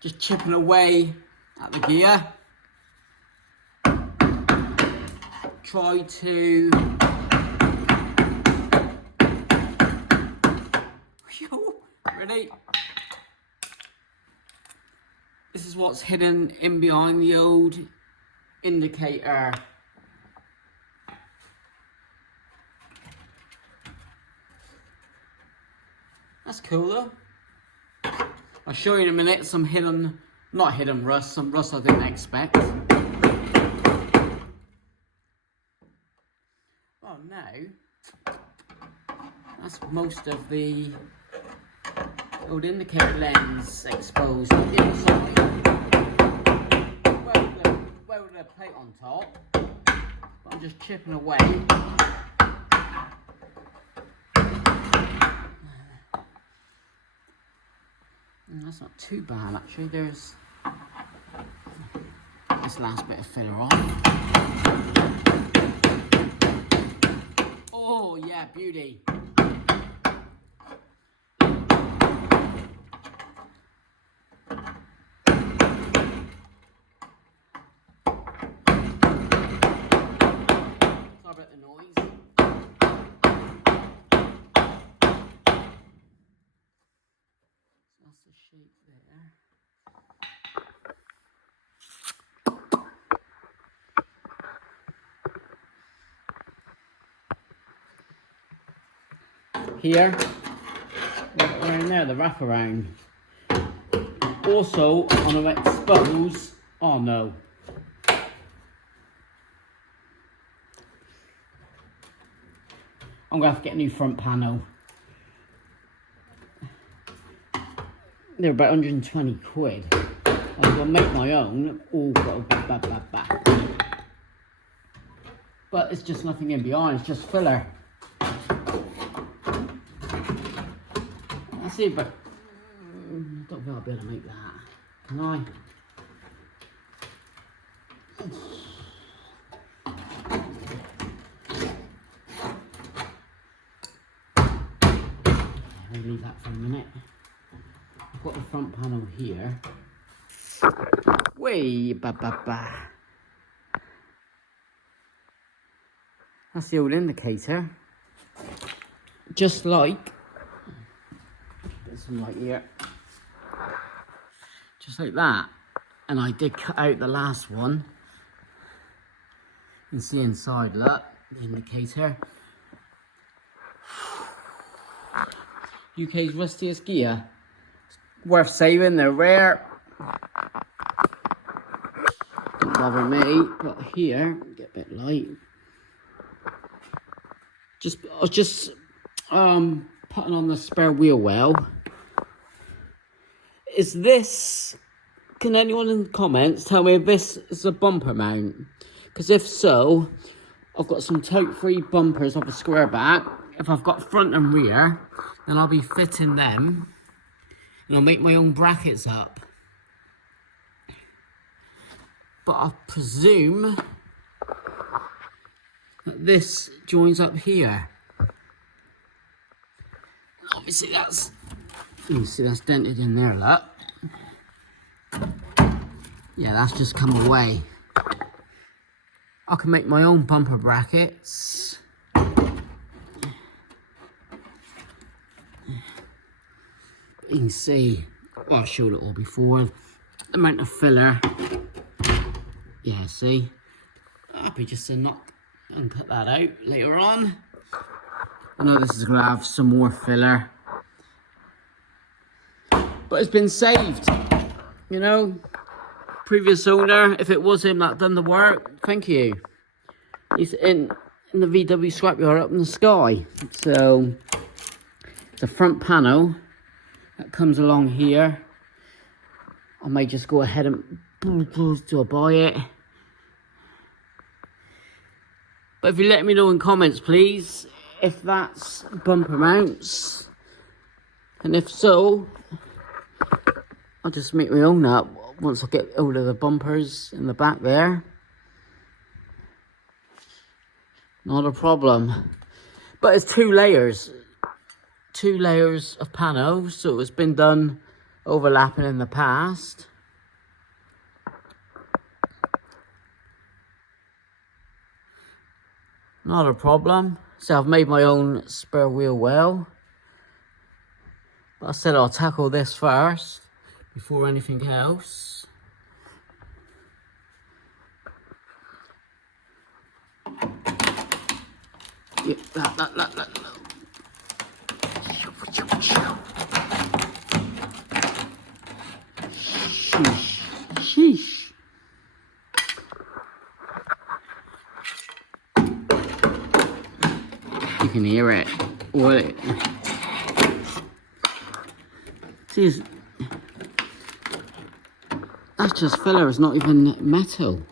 Just chipping away at the gear. Try to ready? This is what's hidden in behind the old indicator. That's cool though. I'll show you in a minute some not hidden rust, some rust I didn't expect. Oh no. That's most of the old indicator lens exposed on the inside. Welded a plate on top, but I'm just chipping away. And that's not too bad actually. There's this last bit of filler on. Oh yeah, beauty. Sorry about the noise. That's the shape there. Here, we're in there, the wraparound. Also, on an expose, oh no. I'm gonna have to get a new front panel. They're about 120 quid. I'm gonna make my own. Oh, but it's just nothing in behind, it's just filler. Let's see, but I don't think I'll be able to make that. Can I? I'll leave that for a minute. I've got the front panel here. Way ba. That's the old indicator. Just like, get some light here. Just like that. And I did cut out the last one. You can see inside, look, the indicator. UK's rustiest ghia. Worth saving, they're rare. Don't bother me, but here, get a bit light. I was just putting on the spare wheel well. Is this, can anyone in the comments tell me if this is a bumper mount? Because if so, I've got some tote-free bumpers off a square back. If I've got front and rear, then I'll be fitting them. And I'll make my own brackets up. But I presume that this joins up here. Obviously you can see that's dented in there, look. Yeah, that's just come away. I can make my own bumper brackets. You can see, well, I showed it all before, the amount of filler. Yeah, see? Happy just to knock and cut that out later on. I know this is going to have some more filler. But it's been saved. You know, previous owner, if it was him that done the work, thank you. He's in the VW scrapyard up in the sky. So, the front panel that comes along here. I may just go ahead and do a buy it. But if you let me know in comments, please, if that's bumper mounts. And if so, I'll just make my own up once I get hold of the bumpers in the back there. Not a problem. But it's two layers of panels, so it's been done overlapping in the past. Not a problem. So I've made my own spare wheel well. But I said I'll tackle this first before anything else. Yeah, that. Sheesh. Sheesh. You can hear it. What? See, that's just filler. It's not even metal.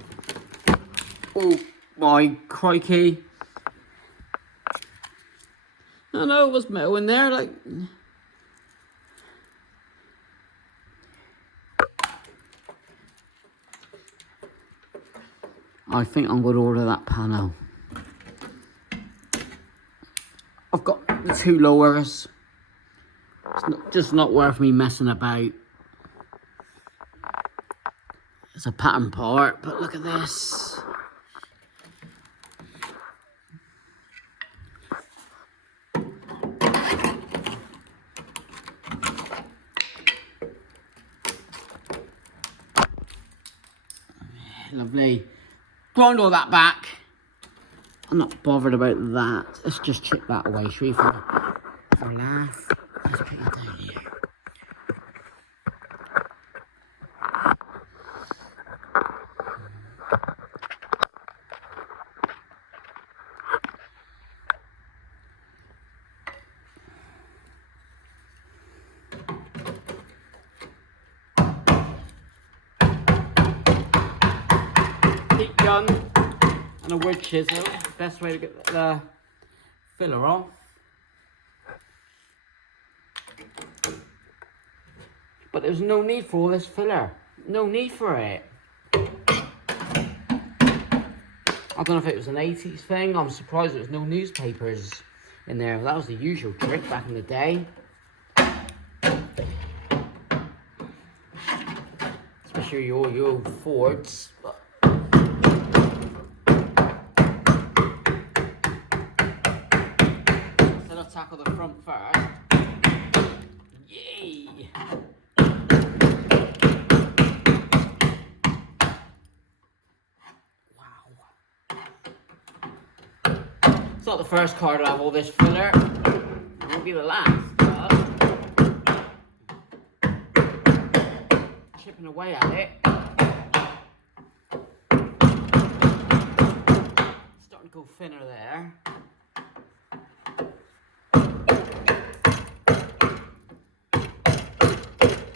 Oh my crikey! No, it was metal in there. Like, I think I'm going to order that panel. I've got the 2 lowers. It's just not worth me messing about. It's a pattern part, but look at this. Lovely. Grind all that back. I'm not bothered about that. Let's just chip that away, shall we, for a laugh. Let's put it down here. Heat gun and a wood chisel. Best way to get the filler off. But there's no need for all this filler. No need for it. I don't know if it was an 80s thing. I'm surprised there was no newspapers in there. That was the usual trick back in the day. Especially all your old Fords. So let's tackle the front first. Yay! It's not the first car to have all this filler. It won't be the last, but chipping away at it. Starting to go thinner there.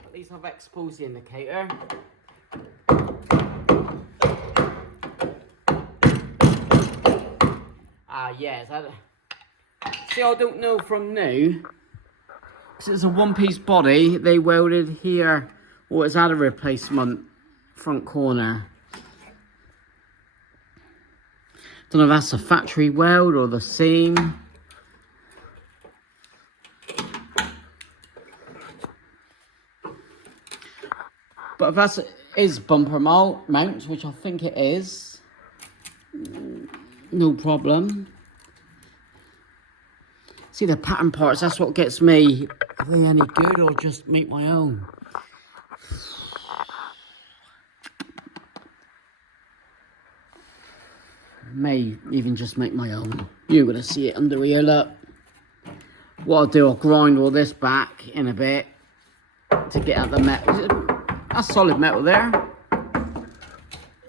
At least I've exposed the indicator. Yes, see, I don't know from new, because it's a one-piece body. They welded here, or it's had a replacement front corner. Don't know if that's a factory weld or the seam. But if that is bumper mount, which I think it is, no problem. See, the pattern parts, that's what gets me. Are they any good or just make my own? May even just make my own. You're going to see it under here, look. What I'll do, I'll grind all this back in a bit to get out the metal. That's solid metal there.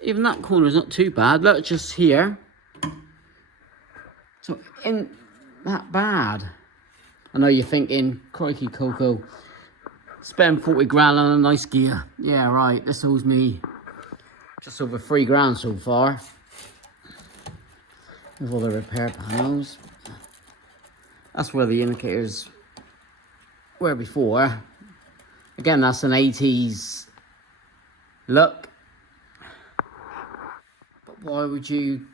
Even that corner's not too bad. Look, just here. So, in that bad. I know you're thinking, crikey Coco, spend 40 grand on a nice gear. Yeah, right, this owes me just over 3 grand so far. With all the repair panels. That's where the indicators were before. Again, that's an 80s look. But why would you...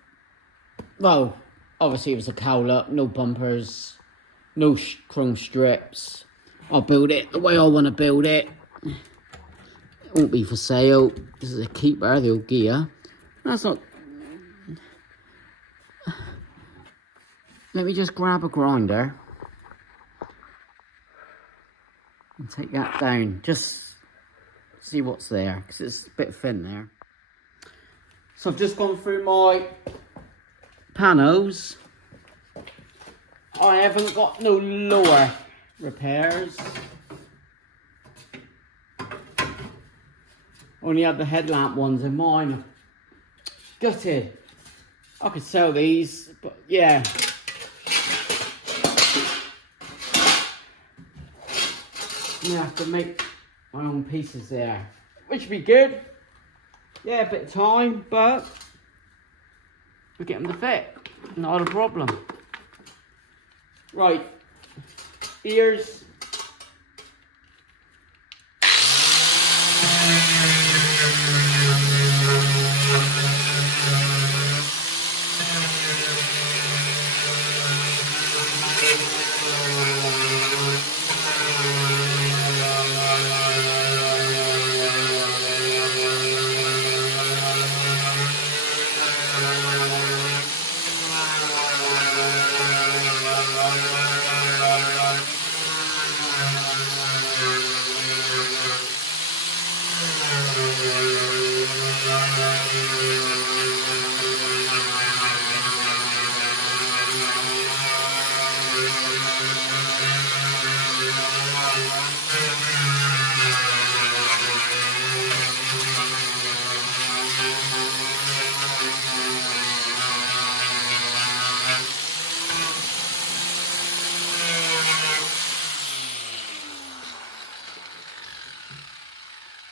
Well, obviously it was a cowl up, no bumpers, no chrome strips. I'll build it the way I want to build it. It won't be for sale. This is a keeper, the old ghia. That's not... let me just grab a grinder and take that down. Just see what's there, because it's a bit thin there. So I've just gone through my panels. I haven't got no lower repairs. Only had the headlamp ones in mine. Gutted. I could sell these, but yeah. I'm gonna have to make my own pieces there, which would be good. Yeah, a bit of time, but we get them to fit. Not a problem. Right, ears.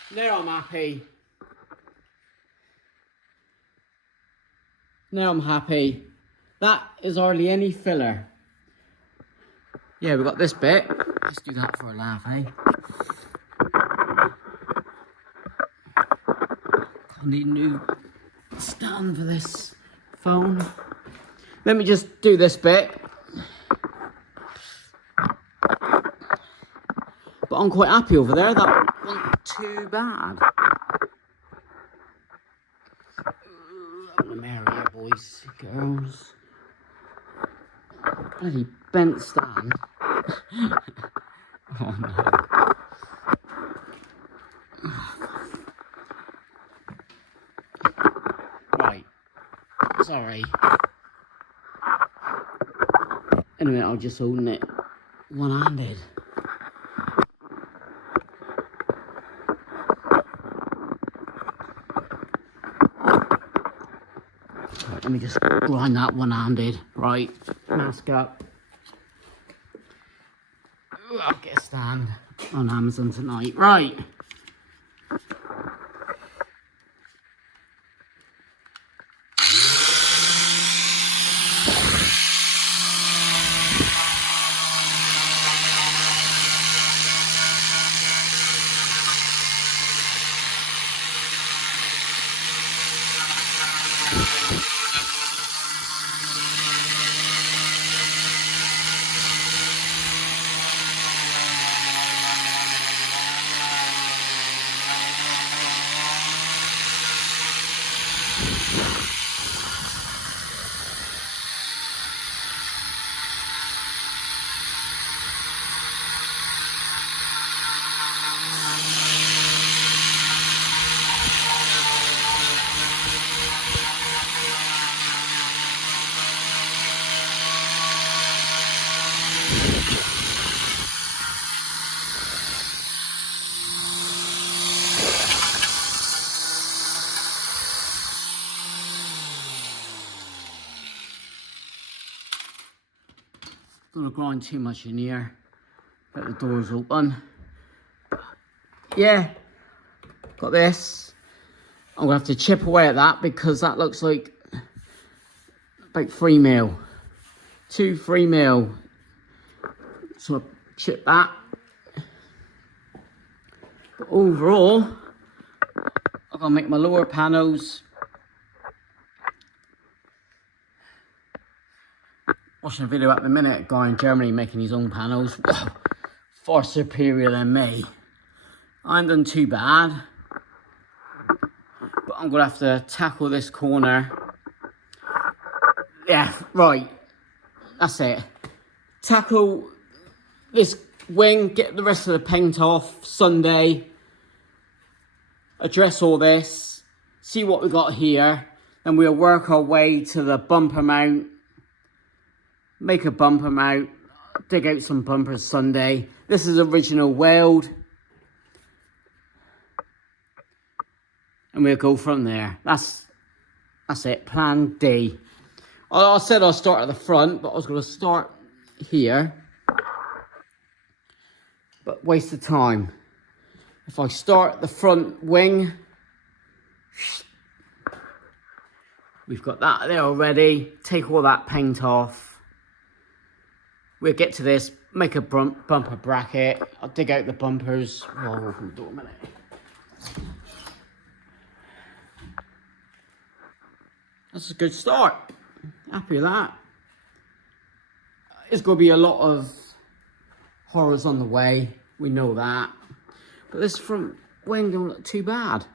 Now I'm happy. Now I'm happy. That is hardly any filler. Yeah, we got this bit. Let's do that for a laugh, eh? I need a new stand for this phone. Let me just do this bit. But I'm quite happy over there. That wasn't too bad. I'm in the area, boys, girls. Bloody bent stand. Oh no. Right. Sorry. In a minute, I'll just open it one-handed. Right, let me just grind that one-handed. Right, mask up. Ooh, I'll get a stand on Amazon tonight. Right. Don't want to grind too much in here. Let the doors open. Yeah, got this. I'm gonna have to chip away at that because that looks like about 3 mil. 2-3 mil. So I'll chip that. But overall, I'm gonna make my lower panels. Watching a video at the minute, a guy in Germany making his own panels. Wow, far superior than me. I ain't done too bad. But I'm gonna have to tackle this corner. Yeah, right. that's it. Tackle this wing, get the rest of the paint off Sunday. Address all this, see what we got here. Then we'll work our way to the bumper mount. Make a bumper mount. Dig out some bumpers Sunday. This is original weld. And we'll go from there. That's it, plan D. I said I'll start at the front, but I was going to start here. But waste of time. If I start the front wing, we've got that there already. Take all that paint off. We'll get to this, make a bumper bracket. I'll dig out the bumpers. Oh, I'll open the door a minute. That's a good start. Happy with that. It's going to be a lot of horrors on the way. We know that. But this front wing don't look too bad.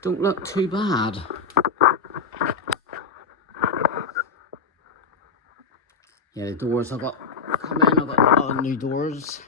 Don't look too bad. Yeah, the doors I've got come in. I've got a lot of new doors.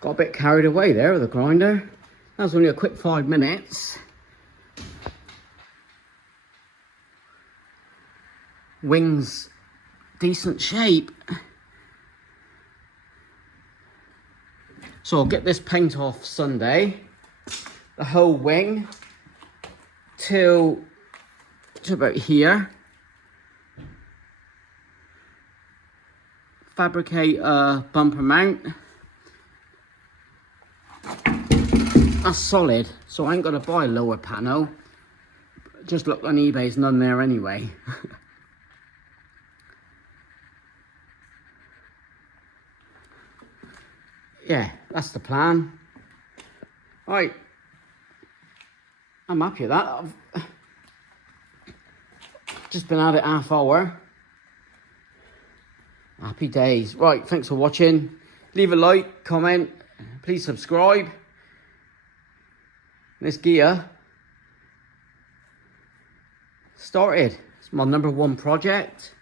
Got a bit carried away there with the grinder. That was only a quick 5 minutes. Wings, decent shape. So I'll get this paint off Sunday. The whole wing to about here. Fabricate a bumper mount. That's solid, so I ain't gonna buy a lower panel. Just look on eBay, there's none there anyway. Yeah, that's the plan. Right, I'm happy with that. I've just been at it half hour. Happy days. Right, thanks for watching. Leave a like, comment, please subscribe. This ghia started. It's my #1 project.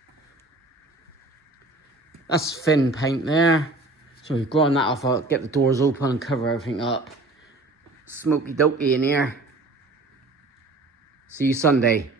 That's thin paint there. So we've grind that off. I'll get the doors open and cover everything up. Smoky dokey in here. See you Sunday.